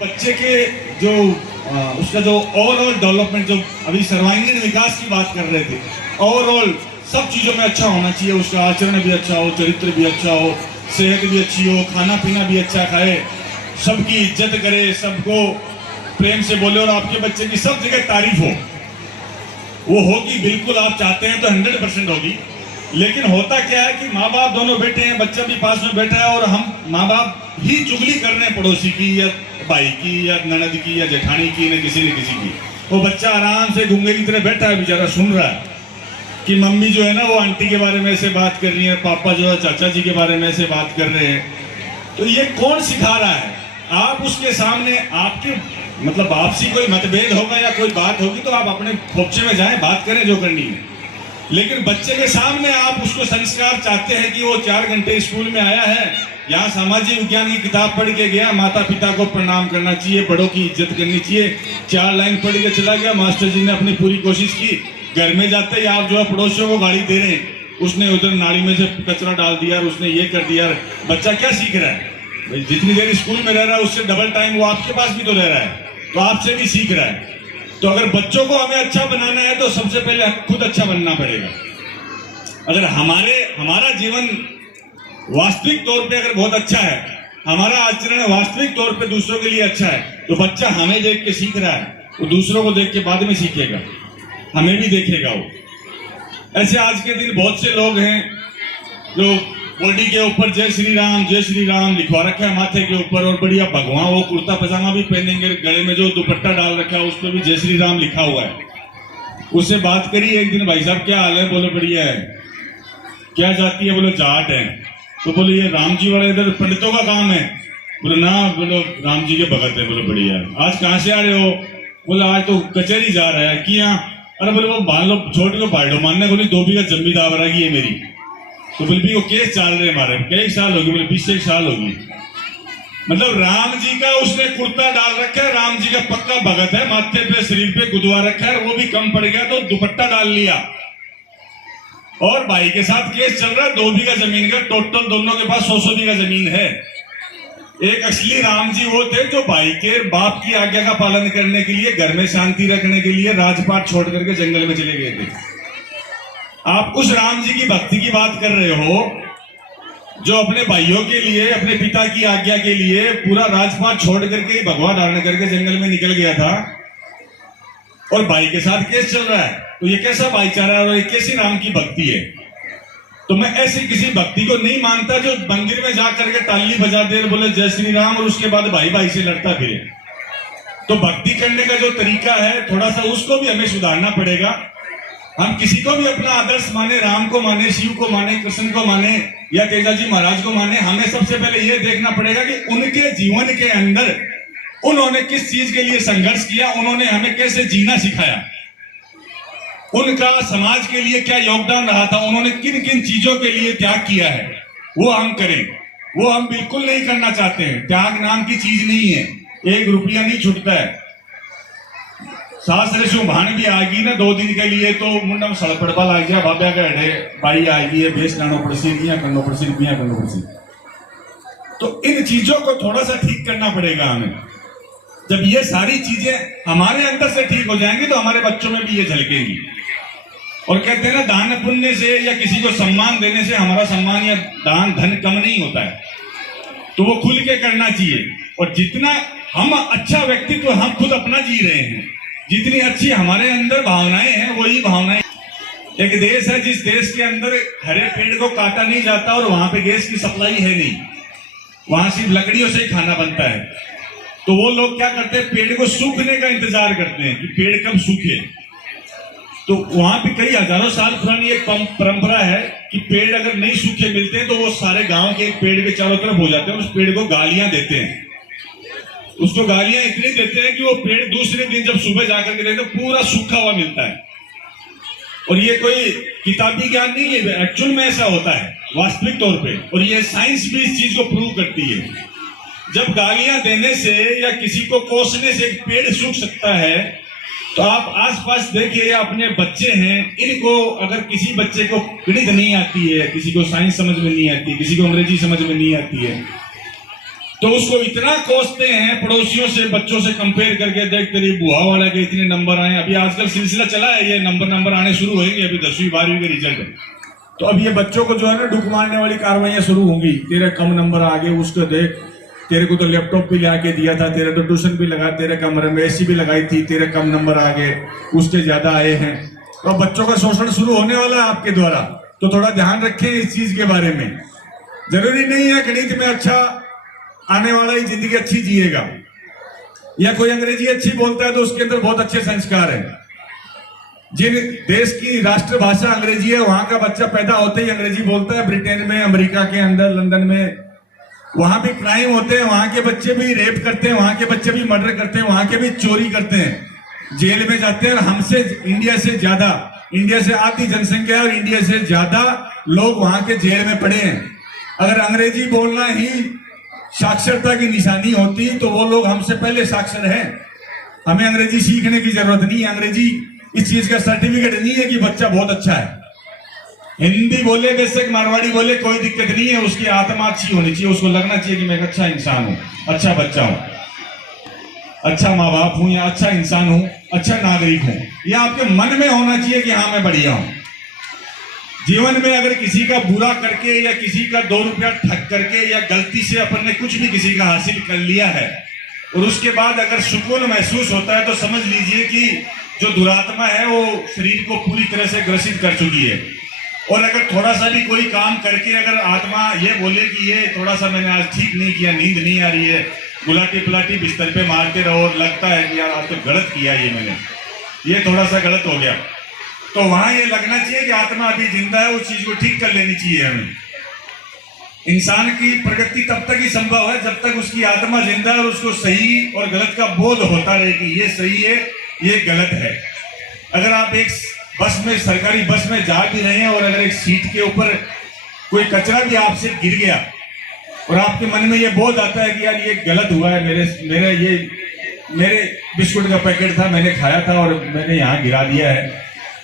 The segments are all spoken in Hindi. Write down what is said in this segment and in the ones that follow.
बच्चे के जो उसका जो ओवरऑल डेवलपमेंट, जो अभी सर्वांगीण विकास की बात कर रहे थे, ओवरऑल सब चीजों में अच्छा होना चाहिए। उसका आचरण भी अच्छा हो, चरित्र भी अच्छा हो, सेहत भी अच्छी हो, खाना पीना भी अच्छा खाए, सबकी इज्जत करे, सबको प्रेम से बोले और आपके बच्चे की सब जगह तारीफ हो। वो होगी, बिल्कुल आप चाहते हैं तो 100% होगी। लेकिन होता क्या है कि माँ बाप दोनों बैठे हैं, बच्चा भी पास में बैठा है और हम माँ बाप ही चुगली कर रहे हैं पड़ोसी की या भाई की या ननद की या जेठानी की, न किसी की। वो बच्चा आराम से गूंगे की तरह बैठा है, बेचारा सुन रहा है कि मम्मी जो है ना वो आंटी के बारे में ऐसे बात कर रही है, पापा जो है चाचा जी के बारे में ऐसे बात कर रहे हैं। तो ये कौन सिखा रहा है? आप उसके सामने, आपके मतलब आपसी कोई मतभेद होगा या कोई बात होगी तो आप अपने खोपचे में जाएं, बात करें जो करनी है। लेकिन बच्चे के सामने आप उसको संस्कार चाहते हैं कि वो 4 घंटे स्कूल में आया है, यहाँ सामाजिक विज्ञान की किताब पढ़ के गया, माता पिता को प्रणाम करना चाहिए, बड़ों की इज्जत करनी चाहिए, 4 लाइन पढ़ के चला गया, मास्टर जी ने अपनी पूरी कोशिश की, घर में जाते ही आप जो है पड़ोसियों को गाली दे रहे हैं, उसने उधर नाली में से कचरा डाल दिया, उसने ये कर दिया। बच्चा क्या सीख रहा है? जितनी देर स्कूल में रह रहा है उससे डबल टाइम वो आपके पास भी तो रह रहा है, तो आपसे भी सीख रहा है। तो अगर बच्चों को हमें अच्छा बनाना है तो सबसे पहले खुद अच्छा बनना पड़ेगा। अगर हमारा जीवन वास्तविक तौर पे अगर बहुत अच्छा है, हमारा आचरण वास्तविक तौर पे दूसरों के लिए अच्छा है, तो बच्चा हमें देख के सीख रहा है, वो दूसरों को देख के बाद में सीखेगा, हमें भी देखेगा वो। ऐसे आज के दिन बहुत से लोग हैं जो बॉडी के ऊपर जय श्री राम लिखवा रखा है माथे के ऊपर, और बढ़िया भगवान वो कुर्ता पजामा भी पहनेंगे, गले में जो दुपट्टा डाल रखा है उस पर भी जय श्री राम लिखा हुआ है। उससे बात करी एक दिन, भाई साहब क्या हाल है? बोले बढ़िया है। क्या जाती है? बोले जाट है। तो बोले ये राम जी वाला इधर पंडितों का काम है? बोले ना, बोलो राम जी के भगत है। बोले बढ़िया है। आज कहाँ से आ रहे हो? बोले आज तो कचहरी जा रहा है। किया? अरे बोले वो मान लो छोटे को बाइडो मानने, बोली 2 बीघा जमीन दावरा की है मेरी। तो बोले भी वो केस चल रहे हमारे, कई साल होगी? बोले 20 साल होगी। मतलब राम जी का उसने कुर्ता डाल रखा है, राम जी का पक्का भगत है, माथे पे शरीर पे गुदवा रखा है, वो भी कम पड़ गया तो दुपट्टा डाल लिया। और भाई के साथ केस चल रहा है 2 बीघा जमीन का, टोटल दोनों के पास 100 बीघा जमीन है। एक असली राम जी वो थे जो भाई के बाप की आज्ञा का पालन करने के लिए, घर में शांति रखने के लिए राजपाट छोड़ करके जंगल में चले गए थे। आप उस राम जी की भक्ति की बात कर रहे हो जो अपने भाइयों के लिए, अपने पिता की आज्ञा के लिए पूरा राजपाट छोड़ करके, भगवा धारण करके जंगल में निकल गया था, और भाई के साथ केस चल रहा है। तो ये कैसा भाईचारा है और ये कैसी राम की भक्ति है? तो मैं ऐसी किसी भक्ति को नहीं मानता जो मंदिर में जाकर के ताली बजा दे, बोले जय श्री राम, और उसके बाद भाई भाई से लड़ता फिरे। तो भक्ति करने का जो तरीका है थोड़ा सा उसको भी हमें सुधारना पड़ेगा। हम किसी को भी अपना आदर्श माने, राम को माने, शिव को माने, कृष्ण को माने या तेजाजी महाराज को माने, हमें सबसे पहले यह देखना पड़ेगा कि उनके जीवन के अंदर उन्होंने किस चीज के लिए संघर्ष किया, उन्होंने हमें कैसे जीना सिखाया, उनका समाज के लिए क्या योगदान रहा था, उन्होंने किन किन चीजों के लिए त्याग किया है, वो हम करें। वो हम बिल्कुल नहीं करना चाहते हैं। त्याग नाम की चीज नहीं है, 1 रुपया नहीं छूटता है। सास रे भाण भी आएगी ना 2 दिन के लिए तो मुंडा में सड़क पड़पा लग गया, बाबा का हेडे बाई आएगी है, बेस लानो पड़सी, करनो पड़सी, रुपया करनो पड़सी। तो इन चीजों को थोड़ा सा ठीक करना पड़ेगा हमें। जब ये सारी चीजें हमारे अंदर से ठीक हो जाएंगी तो हमारे बच्चों में भी ये झलकेंगी। और कहते हैं ना, दान पुण्य से या किसी को सम्मान देने से हमारा सम्मान या दान धन कम नहीं होता है, तो वो खुल के करना चाहिए। और जितना हम अच्छा व्यक्तित्व हम खुद अपना जी रहे हैं, जितनी अच्छी हमारे अंदर भावनाएं हैं, वही भावनाएं। एक देश है जिस देश के अंदर हरे पेड़ को काटा नहीं जाता और वहां पे गैस की सप्लाई है नहीं, वहां सिर्फ लकड़ियों से ही खाना बनता है। तो वो लोग क्या करते हैं, पेड़ को सूखने का इंतजार करते हैं कि पेड़ कब सूखे। तो वहां पे कई हजारों साल पुरानी एक परंपरा है कि पेड़ अगर नहीं सूखे मिलते हैं तो वो सारे गांव के एक पेड़ के चारों तरफ हो जाते हैं, उस पेड़ को गालियां देते हैं। उसको गालियां इतनी देते हैं कि वो पेड़ दूसरे दिन जब सुबह जाकर के देखते पूरा सूखा हुआ मिलता है। और ये कोई किताबी ज्ञान नहीं है, एक्चुअल में ऐसा होता है वास्तविक तौर पे। और ये साइंस भी इस चीज को प्रूव करती है। जब गालियां देने से या किसी को कोसने से एक पेड़ सूख सकता है, तो आप आसपास देखिए, या अपने बच्चे हैं, इनको अगर किसी बच्चे को गणित नहीं आती है, किसी को साइंस समझ में नहीं आती, किसी को अंग्रेजी समझ में नहीं आती है, तो उसको इतना कोसते हैं पड़ोसियों से, बच्चों से कंपेयर करके, देख तेरी बुआ वाला के इतने नंबर आए। अभी आजकल सिलसिला चला है, ये नंबर आने शुरू होंगे, अभी 10वीं 12वीं के रिजल्ट है, तो अब ये बच्चों को जो है ना डुक मारने वाली कार्रवाइयां शुरू होंगी। तेरे कम नंबर आ गए, उसको देख, तेरे को तो लैपटॉप भी ला के दिया था, तेरे तो ट्यूशन भी लगा, तेरे कमरे में एसी भी लगाई थी, तेरे कम नंबर आ गए, उसके ज्यादा आए हैं। तो बच्चों का शोषण शुरू होने वाला है आपके द्वारा, तो थोड़ा ध्यान रखें इस चीज के बारे में। जरूरी नहीं है गणित में अच्छा आने वाला ही जिंदगी अच्छी जिएगा, या कोई अंग्रेजी अच्छी बोलता है तो उसके अंदर बहुत अच्छे संस्कार हैं। जिन देश की राष्ट्रभाषा अंग्रेजी है, वहां का बच्चा पैदा होते ही अंग्रेजी बोलता है। ब्रिटेन में, अमेरिका के अंदर, लंदन में, वहां भी क्राइम होते हैं, वहां के बच्चे भी रेप करते हैं, वहां के बच्चे भी मर्डर करते हैं, वहां के भी चोरी करते हैं, जेल में जाते हैं। हमसे, इंडिया से ज्यादा, इंडिया से आधी जनसंख्या है और इंडिया से ज्यादा लोग वहां के जेल में पड़े हैं। अगर अंग्रेजी बोलना ही साक्षरता की निशानी होती तो वो लोग हमसे पहले साक्षर हैं। हमें अंग्रेजी सीखने की जरूरत नहीं है। अंग्रेजी इस चीज का सर्टिफिकेट नहीं है कि बच्चा बहुत अच्छा है। हिंदी बोले, बेशक मारवाड़ी बोले, कोई दिक्कत नहीं है, उसकी आत्मा अच्छी होनी चाहिए, उसको लगना चाहिए कि मैं एक अच्छा इंसान हूं, अच्छा बच्चा हूं, अच्छा माँ बाप हूं, या अच्छा इंसान हूं, अच्छा नागरिक हूं। यह आपके मन में होना चाहिए कि हाँ मैं बढ़िया हूं। जीवन में अगर किसी का बुरा करके या किसी का 2 रुपया ठग करके या गलती से अपन ने कुछ भी किसी का हासिल कर लिया है और उसके बाद अगर सुकून महसूस होता है, तो समझ लीजिए कि जो दुरात्मा है वो शरीर को पूरी तरह से ग्रसित कर चुकी है। और अगर थोड़ा सा भी कोई काम करके अगर आत्मा ये बोले कि ये थोड़ा सा मैंने आज ठीक नहीं किया, नींद नहीं आ रही है, गुलाटी पुलाटी बिस्तर पे मारते रहो और लगता है कि यार आज तो गलत किया, ये थोड़ा सा गलत हो गया, तो वहां ये लगना चाहिए कि आत्मा अभी जिंदा है, उस चीज को ठीक कर लेनी चाहिए हमें। इंसान की प्रगति तब तक ही संभव है जब तक उसकी आत्मा जिंदा है और उसको सही और गलत का बोध होता रहे कि ये सही है, ये गलत है। अगर आप एक बस में, सरकारी बस में जा भी रहे हैं और अगर एक सीट के ऊपर कोई कचरा भी आपसे गिर गया और आपके मन में ये बोध आता है कि यार ये गलत हुआ है, मेरे बिस्कुट का पैकेट था, मैंने खाया था और मैंने यहाँ गिरा दिया है,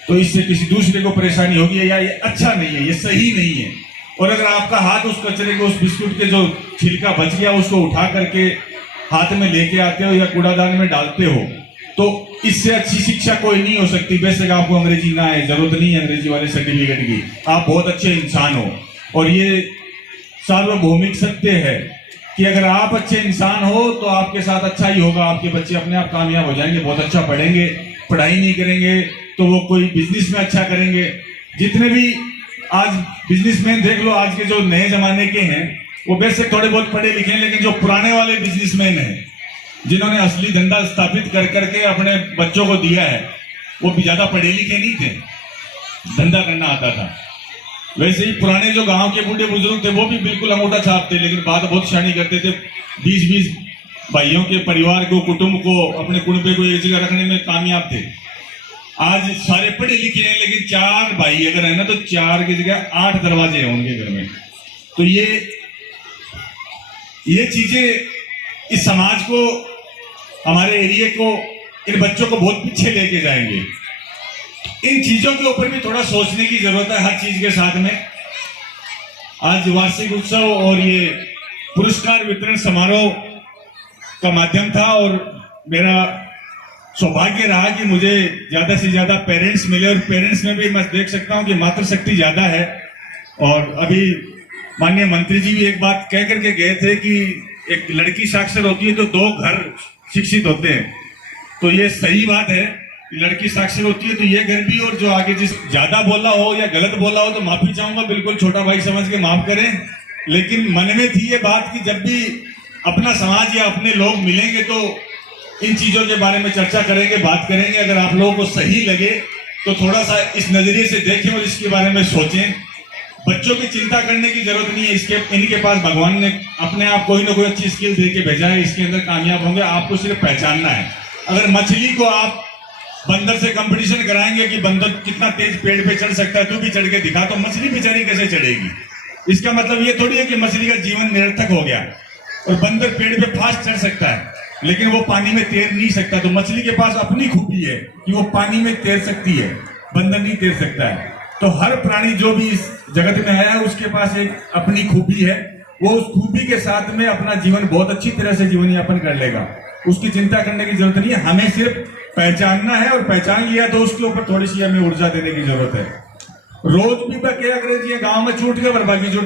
तो इससे किसी दूसरे को परेशानी होगी, या ये अच्छा नहीं है, ये सही नहीं है। और अगर आपका हाथ उस कचरे को, उस बिस्कुट के जो छिलका बच गया उसको उठा करके हाथ में लेके आते हो या कूड़ादान में डालते हो, तो इससे अच्छी शिक्षा कोई नहीं हो सकती। बेशक आपको अंग्रेजी ना आए, जरूरत नहीं है अंग्रेजी वाले सर्टिफिकेट की, आप बहुत अच्छे इंसान हो। और ये सार्वभौमिक सत्य है कि अगर आप अच्छे इंसान हो तो आपके साथ अच्छा ही होगा, आपके बच्चे अपने आप कामयाब हो जाएंगे, बहुत अच्छा पढ़ेंगे, पढ़ाई नहीं करेंगे तो वो कोई बिजनेस में अच्छा करेंगे। जितने भी आज बिजनेसमैन देख लो, आज के जो नए जमाने के हैं, वो बेशक थोड़े बहुत पढ़े लिखे हैं, लेकिन जो पुराने वाले बिजनेसमैन हैं जिन्होंने असली धंधा स्थापित कर करके अपने बच्चों को दिया है, वो भी ज्यादा पढ़े लिखे नहीं थे, धंधा करना आता था। वैसे ही पुराने जो गांव के बूढ़े बुजुर्ग थे वो भी बिल्कुल अंगूठा छापते, लेकिन बात बहुत शानी करते थे। 20-20 भाइयों के परिवार को, कुटुंब को, अपने कुनबे को एक जगह रखने में कामयाब थे। आज सारे पढ़े लिखे हैं, लेकिन 4 भाई अगर है ना तो 4 की जगह 8 दरवाजे हैं उनके घर में। तो ये चीजें इस समाज को, हमारे एरिया को, इन बच्चों को बहुत पीछे लेके जाएंगे। इन चीजों के ऊपर भी थोड़ा सोचने की जरूरत है हर चीज के साथ में। आज वार्षिक उत्सव और ये पुरस्कार वितरण समारोह का माध्यम था और मेरा सौभाग्य रहा कि मुझे ज्यादा से ज्यादा पेरेंट्स मिले, और पेरेंट्स में भी मैं देख सकता हूं कि मातृशक्ति ज्यादा है। और अभी माननीय मंत्री जी भी एक बात कह करके गए थे कि एक लड़की साक्षर होती है तो 2 घर शिक्षित होते हैं, तो ये सही बात है। लड़की साक्षर होती है तो ये घर भी, और जो आगे जिस ज्यादा बोला हो या गलत बोला हो तो माफी चाहूंगा, बिल्कुल छोटा भाई समझ के माफ करें। लेकिन मन में थी ये बात कि जब भी अपना समाज या अपने लोग मिलेंगे तो इन चीजों के बारे में चर्चा करेंगे, बात करेंगे। अगर आप लोगों को सही लगे तो थोड़ा सा इस नजरिए से देखें और इसके बारे में सोचें। बच्चों की चिंता करने की जरूरत नहीं है, इनके पास भगवान ने अपने आप कोई ना कोई अच्छी स्किल दे के भेजा है, इसके अंदर कामयाब होंगे। आपको सिर्फ पहचानना है। अगर मछली को आप बंदर से कंपटीशन कराएंगे कि बंदर कितना तेज पेड़ पे चढ़ सकता है, तू भी चढ़ के दिखा, तो मछली बेचारी कैसे चढ़ेगी? इसका मतलब ये थोड़ी है कि मछली का जीवन निरर्थक हो गया। और बंदर पेड़ पे फास्ट चढ़ सकता है लेकिन वो पानी में तैर नहीं सकता। तो मछली के पास अपनी खूबी है कि वो पानी में तैर सकती है, बंदर नहीं तैर सकता है। तो हर प्राणी जो भी इस जगत में आया है उसके पास एक अपनी खूबी है, वो उस खूबी के साथ में अपना जीवन बहुत अच्छी तरह से जीवन यापन कर लेगा। उसकी चिंता करने की जरूरत नहीं है, हमें सिर्फ पहचानना है, और पहचान लिया तो उसके ऊपर थोड़ी सी हमें ऊर्जा देने की जरूरत है। रोज भी क्या करे, गांव में छूट के बाकी जो